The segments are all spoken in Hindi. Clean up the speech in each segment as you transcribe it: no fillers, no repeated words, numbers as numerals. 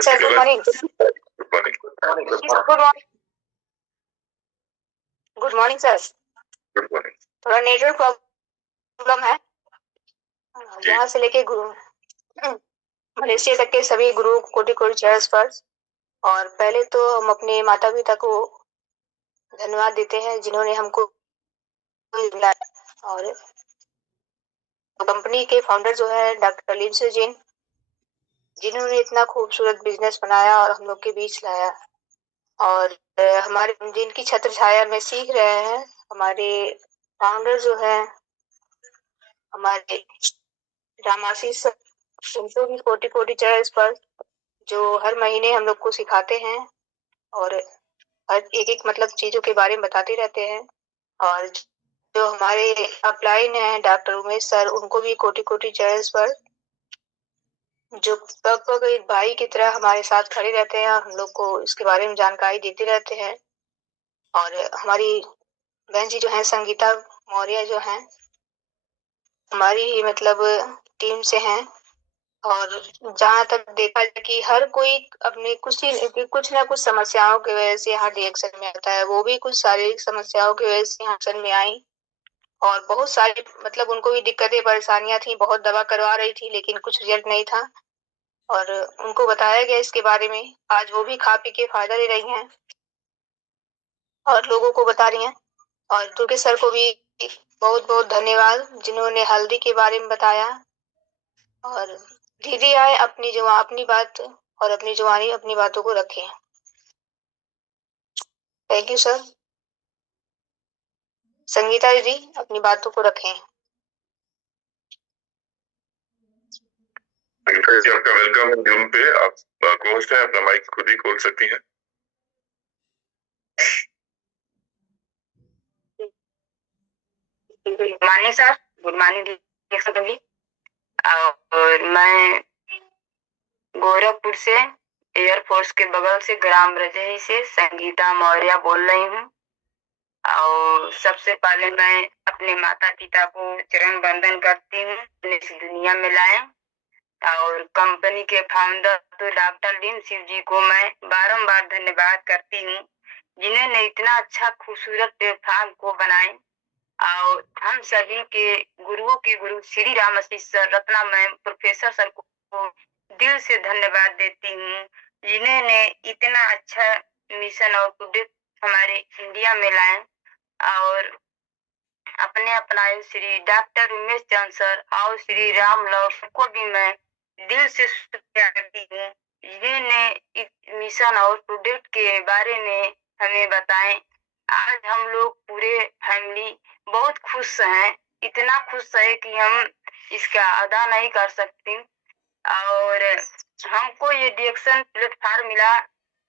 Sir good morning. Good morning sir. थोड़ा नेटवर्क प्रॉब्लम है। यहाँ से लेके मलेशिया तक के सभी गुरु कोटि कोटि चरणों पर। और पहले तो हम अपने माता पिता को धन्यवाद देते हैं जिन्होंने हमको मिलाया। और कंपनी के फाउंडर जो है डॉक्टर लिंसे जिन, जिन्होंने इतना खूबसूरत बिजनेस बनाया और हम लोग के बीच लाया। और हमारे जिनकी छत्र छाया में सीख रहे हैं हमारे फाउंडर जो है हमारे रामाशीष, उनको भी कोटि कोटि चरण पर, जो हर महीने हम लोग को सिखाते हैं और हर एक एक मतलब चीजों के बारे में बताते रहते हैं। और जो हमारे अपलाइन है डॉक्टर उमेश सर, उनको भी कोटि कोटि चरण पर, जो लगभग एक भाई की तरह हमारे साथ खड़े रहते हैं, हम लोग को इसके बारे में जानकारी देते रहते हैं। और हमारी बहन जी जो है संगीता मौर्य, जो है हमारी ही मतलब टीम से हैं। और जहाँ तक देखा जाए कि हर कोई अपने कुछ ना कुछ समस्याओं की वजह से यहाँ रिएक्शन में आता है, वो भी कुछ शारीरिक समस्याओं की वजह से यहाँ में आई। और बहुत सारी मतलब उनको भी दिक्कतें परेशानियां थी, बहुत दवा करवा रही थी लेकिन कुछ रिजल्ट नहीं था। और उनको बताया गया इसके बारे में, आज वो भी खा पी के फायदा ले रही हैं और लोगों को बता रही हैं। और दुर्गे सर को भी बहुत बहुत धन्यवाद जिन्होंने हल्दी के बारे में बताया। और दीदी आए अपनी बात और अपनी जवानी अपनी बातों को रखें। Thank you sir. संगीता दीदी अपनी बातों को रखें। आपका वेलकम जूम पे। आप होस्ट हैं, अपना माइक खुद ही खोल सकती हैं। Good morning sir. Good morning. और मैं गोरखपुर से एयरफोर्स के बगल से ग्राम रजही से संगीता मौर्य बोल रही हूँ। और सबसे पहले मैं अपने माता पिता को चरण वंदन करती हूँ, इस दुनिया में लाए। और कंपनी के फाउंडर तो डॉक्टर लिन शिव जी को मैं बारंबार धन्यवाद करती हूँ, जिन्होंने इतना अच्छा खूबसूरत प्लेटफॉर्म को बनाए। और हम सभी के गुरुओं के गुरु Shri Ramashish sir, Ratna ma'am, professor sir को दिल से धन्यवाद देती हूँ, जिन्होंने इतना अच्छा मिशन और प्रोजेक्ट हमारे इंडिया में लाए। और अपने अपनाए श्री डॉक्टर उमेश चंद सर और श्री राम लव को भी मैं दिल से शुक्रिया करती हूँ, जिन्होंने इस मिशन और प्रोजेक्ट के बारे में हमें बताएं। आज हम लोग पूरे फैमिली बहुत खुश हैं, इतना खुश है कि हम इसका अदा नहीं कर सकते। और हमको ये डिएक्शन प्लेटफॉर्म मिला,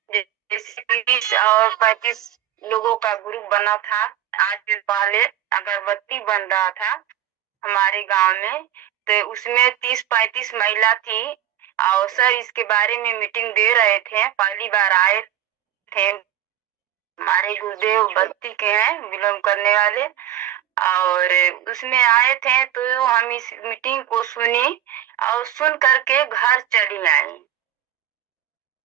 जैसे 20 और 35 लोगों का ग्रुप बना था। आज से पहले अगरबत्ती बन रहा था हमारे गांव में, तो उसमें 30-35 महिला थी। और सर इसके बारे में मीटिंग दे रहे थे, पहली बार आए थे। हमारे गुरुदेव बस्ती के हैं, बिलोंग करने वाले। और उसमें आए थे तो हम इस मीटिंग को सुनी और सुन करके घर चली आई।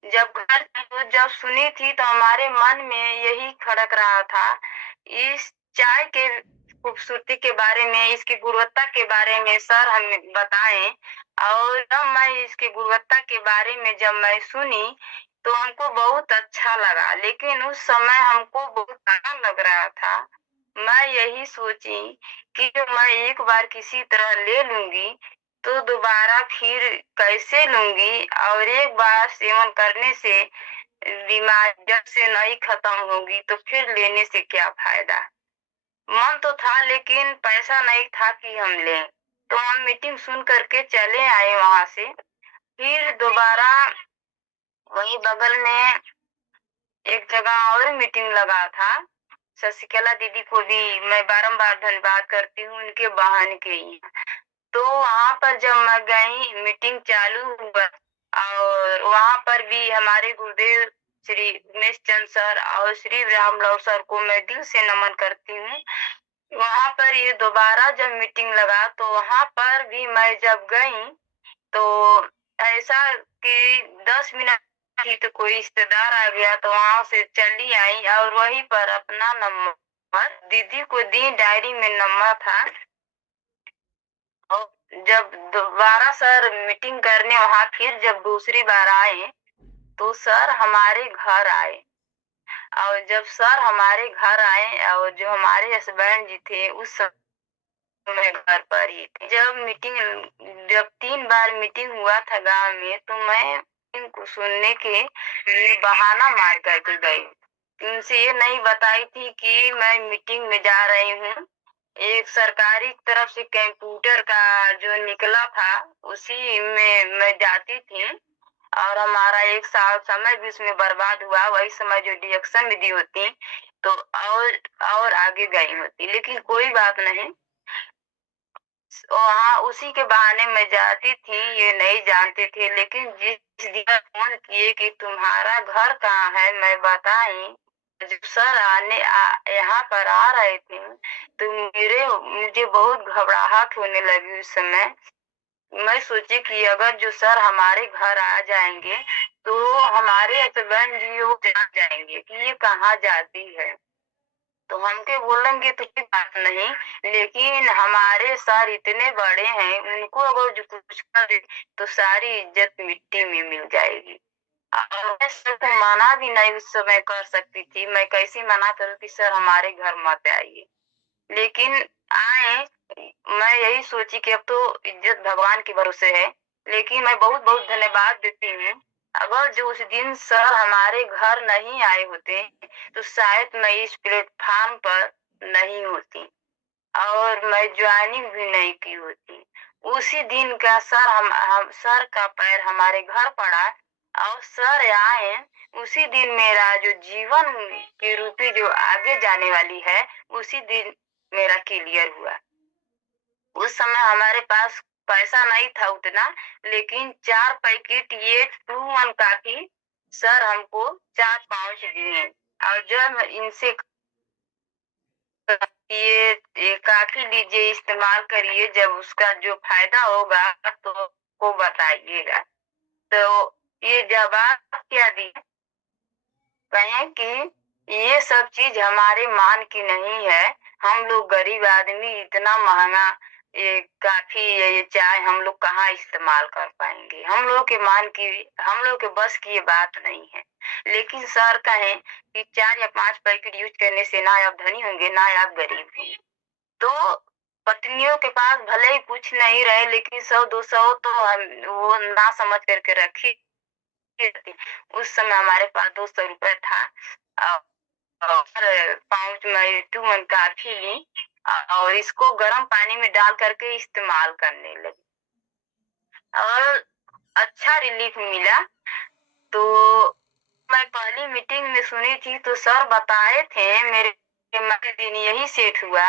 जब सुनी थी तो हमारे मन में यही खड़क रहा था, इस चाय के खूबसूरती के बारे में, इसकी गुणवत्ता के बारे में सर हमें बताएं। और जब मैं इसकी गुणवत्ता के बारे में जब मैं सुनी तो हमको बहुत अच्छा लगा, लेकिन उस समय हमको बहुत आनंद लग रहा था। मैं यही सोची कि मैं एक बार किसी तरह ले लूंगी तो दोबारा फिर कैसे लूंगी, और एक बार सेवन करने से बीमारी जब से नहीं खत्म होगी तो फिर लेने से क्या फायदा। मन तो था लेकिन पैसा नहीं था कि हम लें, तो हम मीटिंग सुन करके चले आए वहां से। फिर दोबारा वही बगल में एक जगह और मीटिंग लगा था। शशिकला दीदी को भी मैं बारंबार धन्यवाद करती हूँ, उनके बहन के। तो वहां पर जब मैं गई, मीटिंग चालू हुआ और वहां पर भी हमारे गुरुदेव श्री उमेश चंद सर और श्री रामलव सर को मैं दिल से नमन करती हूँ। वहां पर ये दोबारा जब मीटिंग लगा तो वहां पर भी मैं जब गई तो ऐसा कि 10 मिनट थी तो कोई रिश्तेदार आ गया तो वहां से चली आई और वहीं पर अपना नंबर दीदी को दी। डायरी में नंबर था। और जब दोबारा सर मीटिंग करने वहां फिर जब दूसरी बार आए तो सर हमारे घर आए। और जब सर हमारे घर आए और जो हमारे हस्बैंड जी थे उस मैं घर पर ही थी। जब 3 बार मीटिंग हुआ था गांव में तो मैं इनको सुनने के लिए बहाना मार करके गई। उनसे ये नहीं बताई थी कि मैं मीटिंग में जा रही हूँ। एक सरकारी तरफ से कंप्यूटर का जो निकला था उसी में मैं जाती थी और हमारा 1 साल समय भी उसमें बर्बाद हुआ। वही समय जो डिडक्शन भी दी होती तो और आगे गई होती, लेकिन कोई बात नहीं। वहाँ उसी के बहाने मैं जाती थी। ये नहीं जानते थे, लेकिन जिस दिन फोन किए कि तुम्हारा घर कहाँ है मैं बताई। जब सर यहाँ पर आ रहे थे तो मुझे बहुत घबराहट होने लगी उस समय। मैं सोची कि अगर जो सर हमारे घर आ जाएंगे तो हमारे हस्बैंड जी वो जान जाएंगे कि ये कहाँ जाती है, तो हमके बोलेंगे तो कोई बात नहीं। लेकिन हमारे सर इतने बड़े हैं, उनको अगर जो कुछ कर दे तो सारी इज्जत मिट्टी में मिल जाएगी। और मैं सर को मना भी नहीं उस समय कर सकती थी। मैं कैसे मना करूँ कि सर हमारे घर मत आइए, लेकिन आए। मैं यही सोची कि अब तो इज्जत भगवान के भरोसे है। लेकिन मैं बहुत बहुत धन्यवाद देती हूँ। अगर जो उस दिन सर हमारे घर नहीं आए होते तो शायद मैं इस प्लेटफॉर्म पर नहीं होती और मैं ज्वाइनिंग भी नहीं की होती। उसी दिन का सर हम सर का पैर हमारे घर पड़ा और सर आए। उसी दिन मेरा जो जीवन की रूपी जो आगे जाने वाली है उसी दिन मेरा क्लियर हुआ। उस समय हमारे पास पैसा नहीं था उतना, लेकिन 4 पैकेट ये 2 1 काफी सर हमको 4 पाउच दिए। और जब इनसे ये काफी लीजिए इस्तेमाल करिए, जब उसका जो फायदा होगा तो को बताइएगा। तो ये जवाब क्या दिए, कहें कि ये सब चीज हमारे मान की नहीं है। हम लोग गरीब आदमी इतना महंगा ये काफी ये चाय हम लोग कहाँ इस्तेमाल कर पाएंगे। हम लोग के बस की ये बात नहीं है। लेकिन सर कहें कि 4 या 5 पैकेट यूज करने से ना आप धनी होंगे ना आप गरीब होंगे। तो पत्नियों के पास भले ही कुछ नहीं रहे, लेकिन 100 200 तो वो ना समझ करके रखी थी। उस समय हमारे पास 200 रुपए था और 5 में 2 1 काफी ली और इसको गर्म पानी में डाल करके इस्तेमाल करने लगी और अच्छा रिलीफ मिला। तो मैं पहली मीटिंग में सुनी थी तो सर बताए थे मेरे दिन यही सेट हुआ।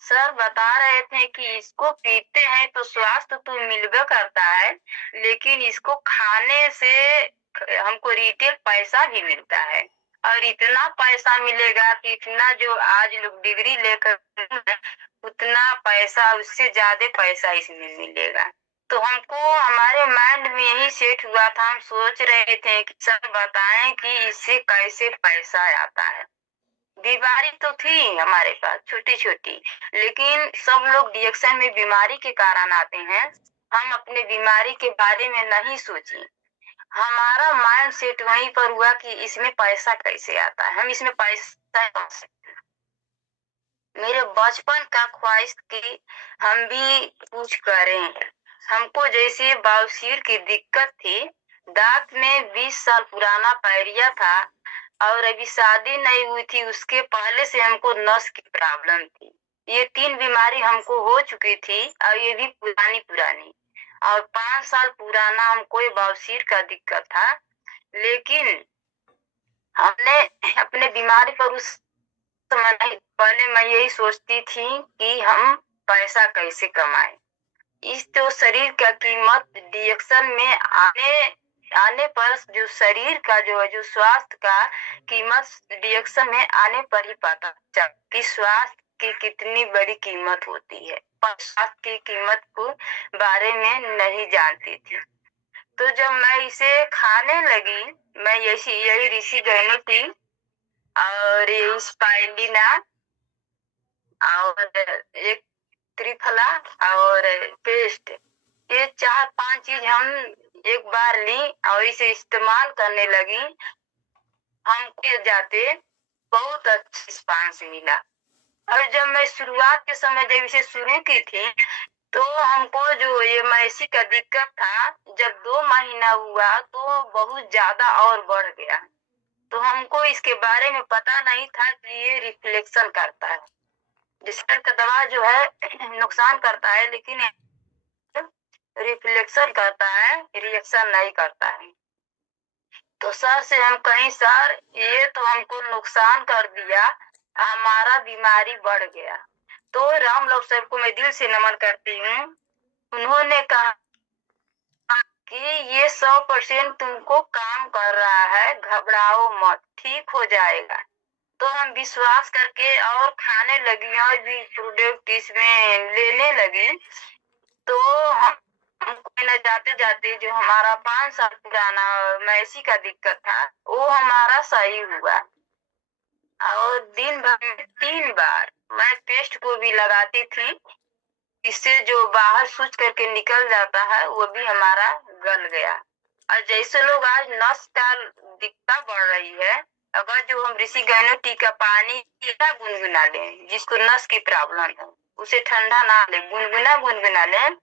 सर बता रहे थे कि इसको पीते हैं तो स्वास्थ्य तो मिलबे करता है, लेकिन इसको खाने से हमको रिटेल पैसा भी मिलता है और इतना पैसा मिलेगा कि इतना जो आज लोग डिग्री लेकर उतना पैसा उससे ज्यादा पैसा इसमें मिलेगा। तो हमको हमारे माइंड में यही सेट हुआ था। हम सोच रहे थे कि सर बताएं कि इससे कैसे पैसा आता है। बीमारी तो थी हमारे पास छोटी छोटी, लेकिन सब लोग डिएक्शन में बीमारी के कारण आते हैं। हम अपने बीमारी के बारे में नहीं सोचे। हमारा माइंड सेट वहीं पर हुआ कि इसमें पैसा कैसे आता है, हम इसमें पैसा कमा सकते हैं। मेरे बचपन का ख्वाहिश कि हम भी कुछ करें। हमको जैसे बवासीर की दिक्कत थी, दांत में 20 साल पुराना पायरिया था और अभी शादी नहीं हुई थी, उसके पहले से हमको नस की प्रॉब्लम थी। ये 3 बीमारी हमको हो चुकी थी और ये भी पुरानी पुरानी। और 5 साल पुराना हमको ये बवासीर का दिक्कत था। लेकिन हमने अपने बीमारी पर उस समय नहीं, पहले मैं यही सोचती थी कि हम पैसा कैसे कमाएं। इस तो शरीर का कीमत डिएक्शन में आने पर जो शरीर का जो स्वास्थ्य का कीमत डिएक्शन में आने पर ही पता चला कि स्वास्थ्य की कितनी बड़ी कीमत होती है। पर स्वास्थ्य की कीमत को बारे में नहीं जानती थी। तो जब मैं इसे खाने लगी, मैं यही ऋषि गैनो थी और ये स्पाइलिना और एक त्रिफला और पेस्ट, ये 4-5 चीज हम एक बार ली और इसे इस्तेमाल करने लगी। हमको जाते बहुत अच्छा रिस्पांस मिला। और जब मैं शुरुआत के समय जब इसे शुरू की थी तो हमको जो ये मैसी का दिक्कत था, जब 2 महीना हुआ तो बहुत ज्यादा और बढ़ गया। तो हमको इसके बारे में पता नहीं था कि ये रिफ्लेक्शन करता है। डिस्टर का दवा जो है नुकसान करता है, लेकिन रिफ्लेक्शन करता है, रिएक्शन नहीं करता है। तो सर से हम कहीं, सर ये तो हमको नुकसान कर दिया, हमारा बीमारी बढ़ गया। तो रामलोक सर को मैं दिल से नमन करती हूँ। उन्होंने कहा कि ये 100% तुमको काम कर रहा है, घबराओ मत, ठीक हो जाएगा। तो हम विश्वास करके और खाने लगी और भी प्रोडक्ट इसमें लेने लगी। तो हमको न जाते जाते जो हमारा 5 साल पुराना मैसी का दिक्कत था वो हमारा सही हुआ। और दिन भर में 3 बार मैं पेस्ट को भी लगाती थी, इससे जो बाहर सूज करके निकल जाता है वो भी हमारा गल गया। और जैसे लोग आज नस का दिक्कत बढ़ रही है, अगर जो हम ऋषि गैनो टी का पानी गुनगुना लें, जिसको नस की प्रॉब्लम है उसे ठंडा ना ले, गुनगुना लें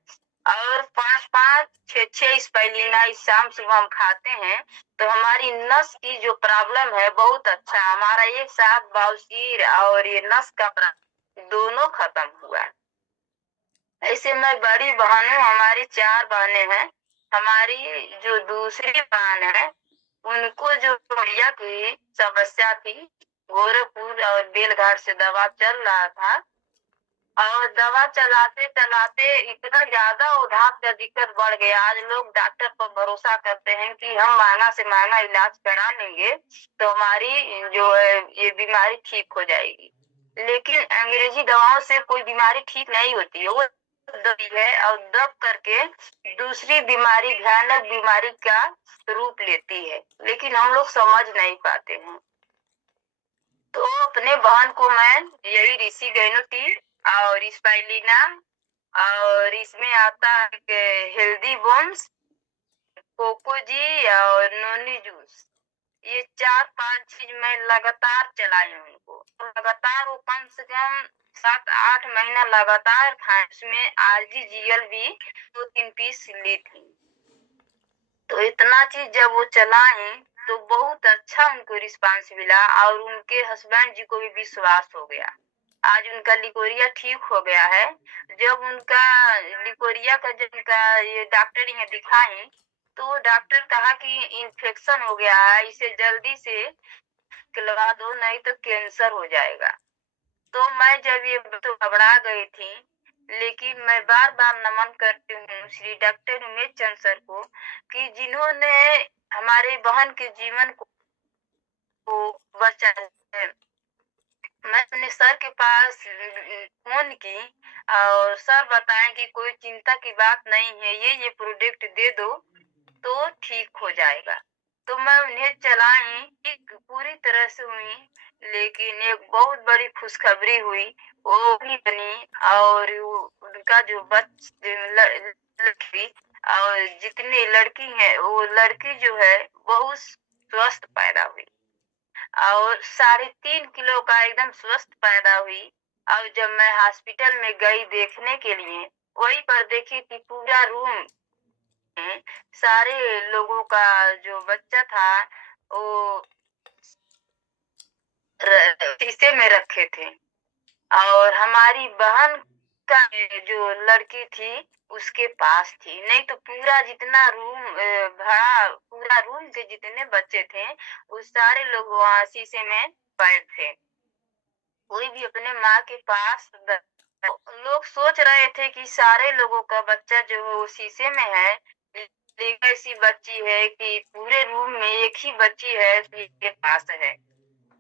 और 5-5 6-6 स्पाइलिना इस शाम सुबह हम खाते हैं तो हमारी नस की जो प्रॉब्लम है बहुत अच्छा, हमारा एक साथ बवासीर और ये नस का दोनों खत्म हुआ। ऐसे मैं बड़ी बहन हूँ, हमारी 4 बहनें हैं। हमारी जो दूसरी बहन है उनको जो बढ़िया की समस्या थी, गोरखपुर और बेलघाट से दवा चल रहा था और दवा चलाते चलाते इतना ज्यादा उधार का दिक्कत बढ़ गया। आज लोग डॉक्टर पर भरोसा करते हैं कि हम महंगा से महंगा इलाज करा लेंगे तो हमारी जो है ये बीमारी ठीक हो जाएगी, लेकिन अंग्रेजी दवाओं से कोई बीमारी ठीक नहीं होती है। वो दबी है और दब करके दूसरी बीमारी, भयानक बीमारी का रूप लेती है, लेकिन हम लोग समझ नहीं पाते हैं। तो अपने बहन को मैं यही ऋषि गैनो टी और स्पाइलिना और इसमें आता है हेल्दी बोन्स, कोकोजी और नोनी जूस, ये 4-5 चीज मैं लगातार चलाई हूँ उनको। तो लगातार वो कम से कम 7-8 महीना लगातार खाए। उसमें RGGL भी 2-3 पीस ली थी। तो इतना चीज जब वो चलाए तो बहुत अच्छा उनको रिस्पांस मिला और उनके हस्बैंड जी को भी विश्वास हो गया। आज उनका लिकोरिया ठीक हो गया है। जब उनका लिकोरिया का जब उनका ये डॉक्टर यहाँ दिखाए तो डॉक्टर कहा कि इन्फेक्शन हो गया है, इसे जल्दी से खिलवा दो नहीं तो कैंसर हो जाएगा। तो मैं जब ये तो घबरा गई थी, लेकिन मैं बार बार नमन करती हूँ श्री डॉक्टर उमेश चंद सर को कि जिन्होंने हमारे बहन के जीवन को बचाया। मैं अपने सर के पास फोन की और सर बताए कि कोई चिंता की बात नहीं है, ये प्रोडक्ट दे दो तो ठीक हो जाएगा। तो मैं उन्हें चलाई, ठीक पूरी तरह से हुई, लेकिन एक बहुत बड़ी खुशखबरी हुई, वो भी बनी और उनका जो लड़की और जितनी लड़की है वो लड़की जो है बहुत स्वस्थ पैदा हुई और 3.5 किलो का एकदम स्वस्थ पैदा हुई। और जब मैं हॉस्पिटल में गई देखने के लिए, वहीं पर देखी कि पूरा रूम में सारे लोगों का जो बच्चा था वो शीशे में रखे थे और हमारी बहन का जो लड़की थी उसके पास थी। नहीं तो पूरा जितना रूम भरा, पूरा रूम के जितने बच्चे थे वो सारे लोग वहाँ शीशे में पैक थे, कोई भी अपने माँ के पास। लोग सोच रहे थे कि सारे लोगों का बच्चा जो है वो शीशे में है, लेकिन ऐसी बच्ची है कि पूरे रूम में एक ही बच्ची है जिसके पास है।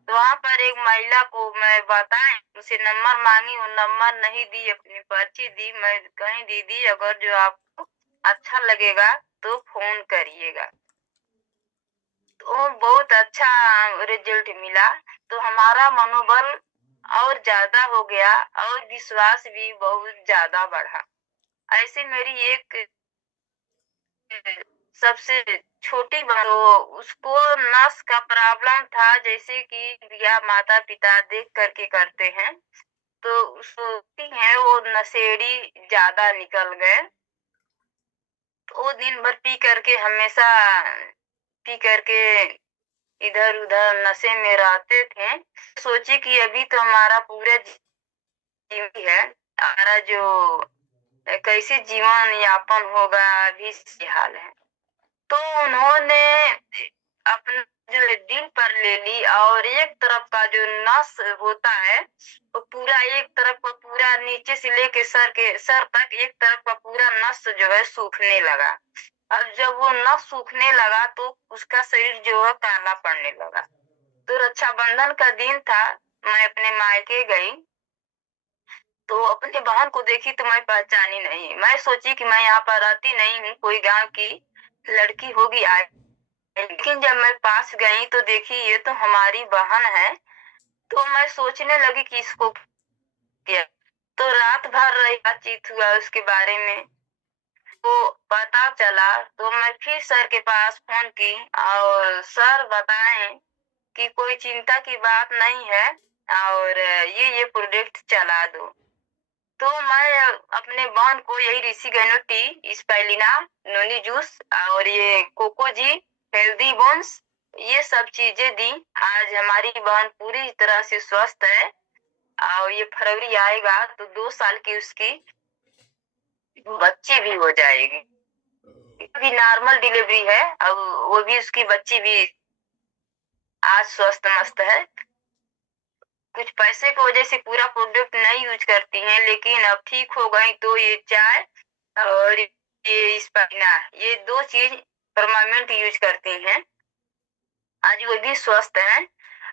तो वहाँ पर एक महिला को मैं बताएं, उसे नंबर मांगी, वो नंबर नहीं दी, अपनी पर्ची दी। मैं कहीं दीदी अगर जो आपको अच्छा लगेगा तो फोन करिएगा। तो बहुत अच्छा रिजल्ट मिला, तो हमारा मनोबल और ज्यादा हो गया और विश्वास भी बहुत ज्यादा बढ़ा। ऐसे मेरी एक सबसे छोटी बहन, उसको नस का प्रॉब्लम था, जैसे कि या माता पिता देख करके करते हैं, तो उसको है वो नशेड़ी ज्यादा निकल गए। तो वो दिन भर पी करके हमेशा पी करके इधर उधर नशे में रहते थे। सोचे कि अभी तो हमारा पूरा जीवन है, हमारा जो कैसे जीवन यापन होगा, अभी से हाल है। तो उन्होंने अपना जो दिल पर ले ली और एक तरफ का जो नस होता है वो पूरा, एक तरफ का पूरा नीचे से लेके सर तक एक तरफ का पूरा नस जो है सूखने लगा। अब जब वो नस सूखने लगा तो उसका शरीर जो है काला पड़ने लगा। तो रक्षाबंधन का दिन था, मैं अपने मायके गई, तो अपने बहन को देखी तो मैं पहचानी नहीं। मैं सोची कि मैं यहाँ पर रहती नहीं हूँ, कोई गांव की लड़की होगी आई। लेकिन जब मैं पास गई तो देखी ये तो हमारी बहन है। तो मैं सोचने लगी कि इसको क्या, तो रात भर रही बातचीत हुआ उसके बारे में। तो पता चला तो मैं फिर सर के पास फोन की और सर बताएं कि कोई चिंता की बात नहीं है और ये प्रोडक्ट चला दो। तो मैं अपने बहन को यही ऋषिगेनो टी, स्पाइलिना, नोनी जूस और ये कोको जी, हेल्दी बोन्स, ये सब चीजें दी। आज हमारी बहन पूरी तरह से स्वस्थ है और ये फरवरी आएगा तो 2 साल की उसकी बच्ची भी हो जाएगी। अभी नॉर्मल डिलीवरी है, अब वो भी उसकी बच्ची भी आज स्वस्थ मस्त है। कुछ पैसे की वजह से पूरा प्रोडक्ट नहीं यूज करती हैं, लेकिन अब ठीक हो गई तो ये चाय और ये स्पाइना, ये 2 चीज परमानेंट यूज करती हैं। आज वो भी स्वस्थ है।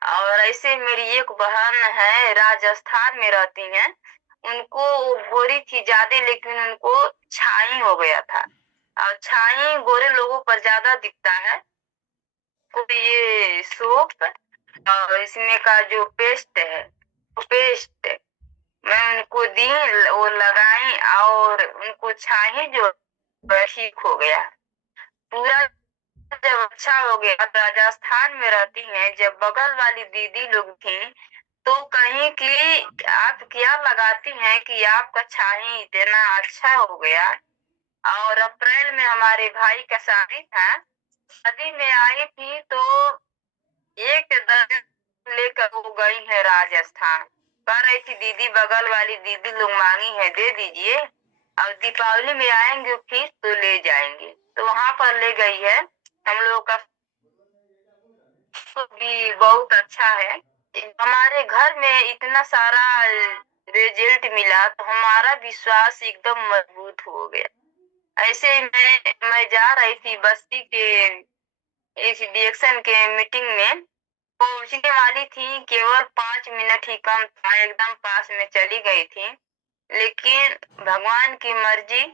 और ऐसे मेरी एक बहन है, राजस्थान में रहती हैं, उनको गोरी थी ज्यादा, लेकिन उनको छाई हो गया था। और छाई गोरे लोगों पर ज्यादा दिखता है। तो ये सोप और इसमें का जो पेस्ट है, वो पेस्ट मैं उनको दी, वो लगाई और उनको छाई जो ठीक हो गया पूरा। जब अच्छा हो गया, राजस्थान में रहती हैं, जब बगल वाली दीदी लोग थी तो कहीं की आप क्या लगाती हैं कि आपका छाई इतना अच्छा हो गया। और अप्रैल में हमारे भाई का शादी था, शादी में आई थी तो एक दर्जन लेकर वो गई है राजस्थान। कह रही थी दीदी, बगल वाली दीदी लोग मांगी है दे दीजिए, और दीपावली में आएंगे फिर तो ले जाएंगे। तो वहां पर ले गई है। हम लोग का तो भी बहुत अच्छा है। हमारे घर में इतना सारा रिजल्ट मिला तो हमारा विश्वास एकदम मजबूत हो गया। ऐसे ही मैं जा रही थी बस्ती के इस डिएक्शन के मीटिंग में, पहुंचने वाली थी, केवल 5 मिनट ही कम था, एकदम पास में चली गई थी। लेकिन भगवान की मर्जी,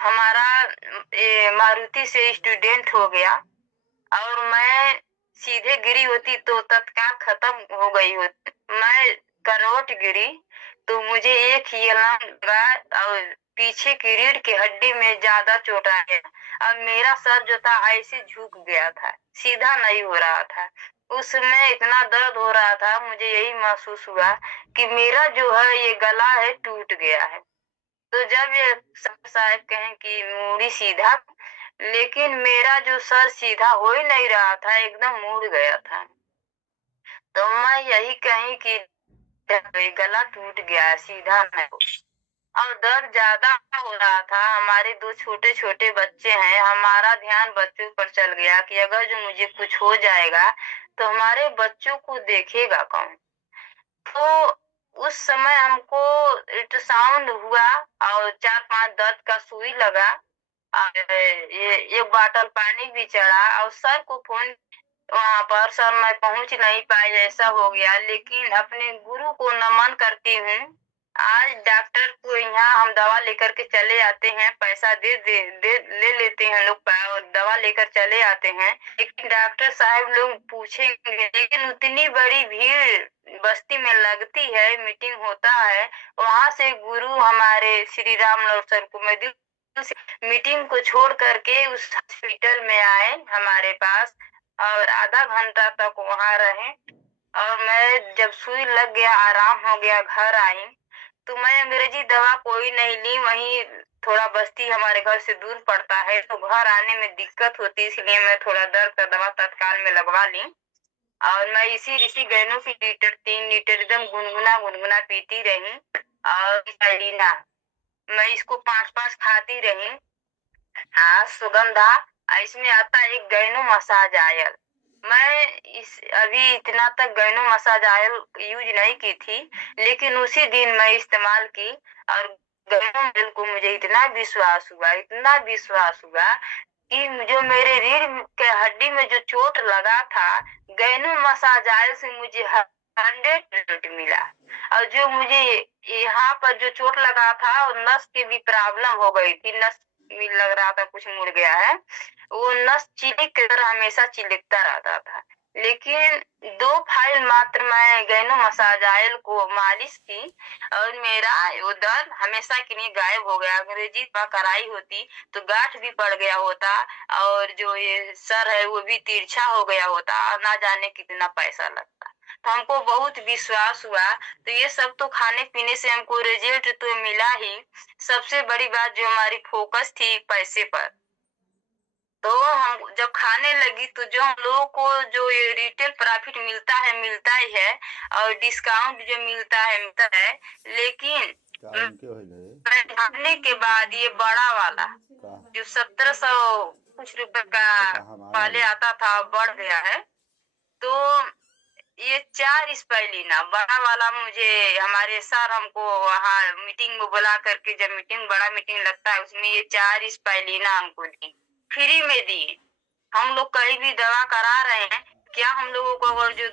हमारा मारुति से स्टूडेंट हो गया और मैं सीधे गिरी होती तो तत्काल खत्म हो गई होती। मैं करवट गिरी तो मुझे एक ही अलार्म लगा और पीछे की रीढ़ की हड्डी में ज्यादा चोट आ गया। अब मेरा सर जो था ऐसे झुक गया था, सीधा नहीं हो रहा था। उस समय इतना दर्द हो रहा था, मुझे यही महसूस हुआ कि मेरा जो है ये गला है टूट गया है। तो जब ये साहब कहें कि मूड़ी सीधा, लेकिन मेरा जो सर सीधा हो ही नहीं रहा था, एकदम मुड़ गया था। तो मैं यही कही कि गला टूट गया, सीधा नहीं हो। और दर्द ज्यादा हो रहा था। हमारे 2 छोटे छोटे बच्चे हैं, हमारा ध्यान बच्चों पर चल गया कि अगर जो मुझे कुछ हो जाएगा तो हमारे बच्चों को देखेगा कौन। तो उस समय हमको अल्ट्रासाउंड हुआ और 4-5 दर्द का सुई लगा और ये एक बाटल पानी भी चढ़ा और सर को फोन, वहां पर सर मैं पहुंच नहीं पाई, ऐसा हो गया। लेकिन अपने गुरु को नमन करती हूँ आज डॉक्टर को यहाँ हम दवा लेकर के चले आते हैं, पैसा दे ले लेते हैं लोग और दवा लेकर चले आते हैं, लेकिन डॉक्टर साहब लोग पूछेंगे, लेकिन उतनी बड़ी भीड़ बस्ती में लगती है, मीटिंग होता है, वहां से गुरु हमारे श्री राम सर को मैं दिल से मीटिंग को छोड़ करके उस हॉस्पिटल में आए हमारे पास और आधा घंटा तक वहां रहे। और मैं जब सुई लग गया, आराम हो गया, घर आई तो मैं अंग्रेजी दवा कोई नहीं ली। वहीं थोड़ा बस्ती हमारे घर से दूर पड़ता है तो घर आने में दिक्कत होती, इसलिए मैं थोड़ा दर्द का दवा तत्काल में लगवा ली। और मैं इसी ऋषि गैनो की 3 लीटर एकदम गुनगुना गुनगुना पीती रही। और स्पाइरिना मैं इसको 5-5 खाती रही। हाँ, सुगंधा इसमें आता है एक गैनो मसाज आयल। मैं इस अभी इतना तक गैनो मसाज ऑयल यूज नहीं की थी, लेकिन उसी दिन मैं इस्तेमाल की और गैनो ऑयल को मुझे इतना विश्वास हुआ, इतना विश्वास हुआ कि जो मेरे रीढ़ के हड्डी में जो चोट लगा था, गैनो मसाज ऑयल से मुझे 100% मिला। और जो मुझे यहाँ पर जो चोट लगा था और नस की भी प्रॉब्लम हो गई थी, नस लग रहा था कुछ मुड़ गया है, वो नस चिलिक की तरह हमेशा चिलिकता रहता था। लेकिन 2 फाइल मात्र मैं गैनो मसाज ऑयल को मालिश की और मेरा वो दर्द हमेशा के लिए गायब हो गया। अंग्रेजी कराई होती तो गांठ भी पड़ गया होता और जो ये सर है वो भी तिरछा हो गया होता और ना जाने कितना पैसा लगता। तो हमको बहुत विश्वास हुआ। तो ये सब तो खाने पीने से हमको रिजल्ट तो मिला ही, सबसे बड़ी बात जो हमारी फोकस थी पैसे पर, तो हम जब खाने लगी तो जो हम लोगों को जो ये रिटेल प्रॉफिट मिलता ही है और डिस्काउंट जो मिलता है, लेकिन मैं खाने के बाद ये बड़ा वाला जो 1700 कुछ रुपए का पहले आता था बढ़ गया है, तो ये 4 स्पाइलिना बड़ा वाला मुझे हमारे सर हमको वहाँ मीटिंग में बुला करके, जब बड़ा मीटिंग लगता है उसमें ये 4 स्पाइलिना हमको दी, फ्री में दी। हम लोग कहीं भी दवा करा रहे हैं क्या, हम लोगों को अगर जो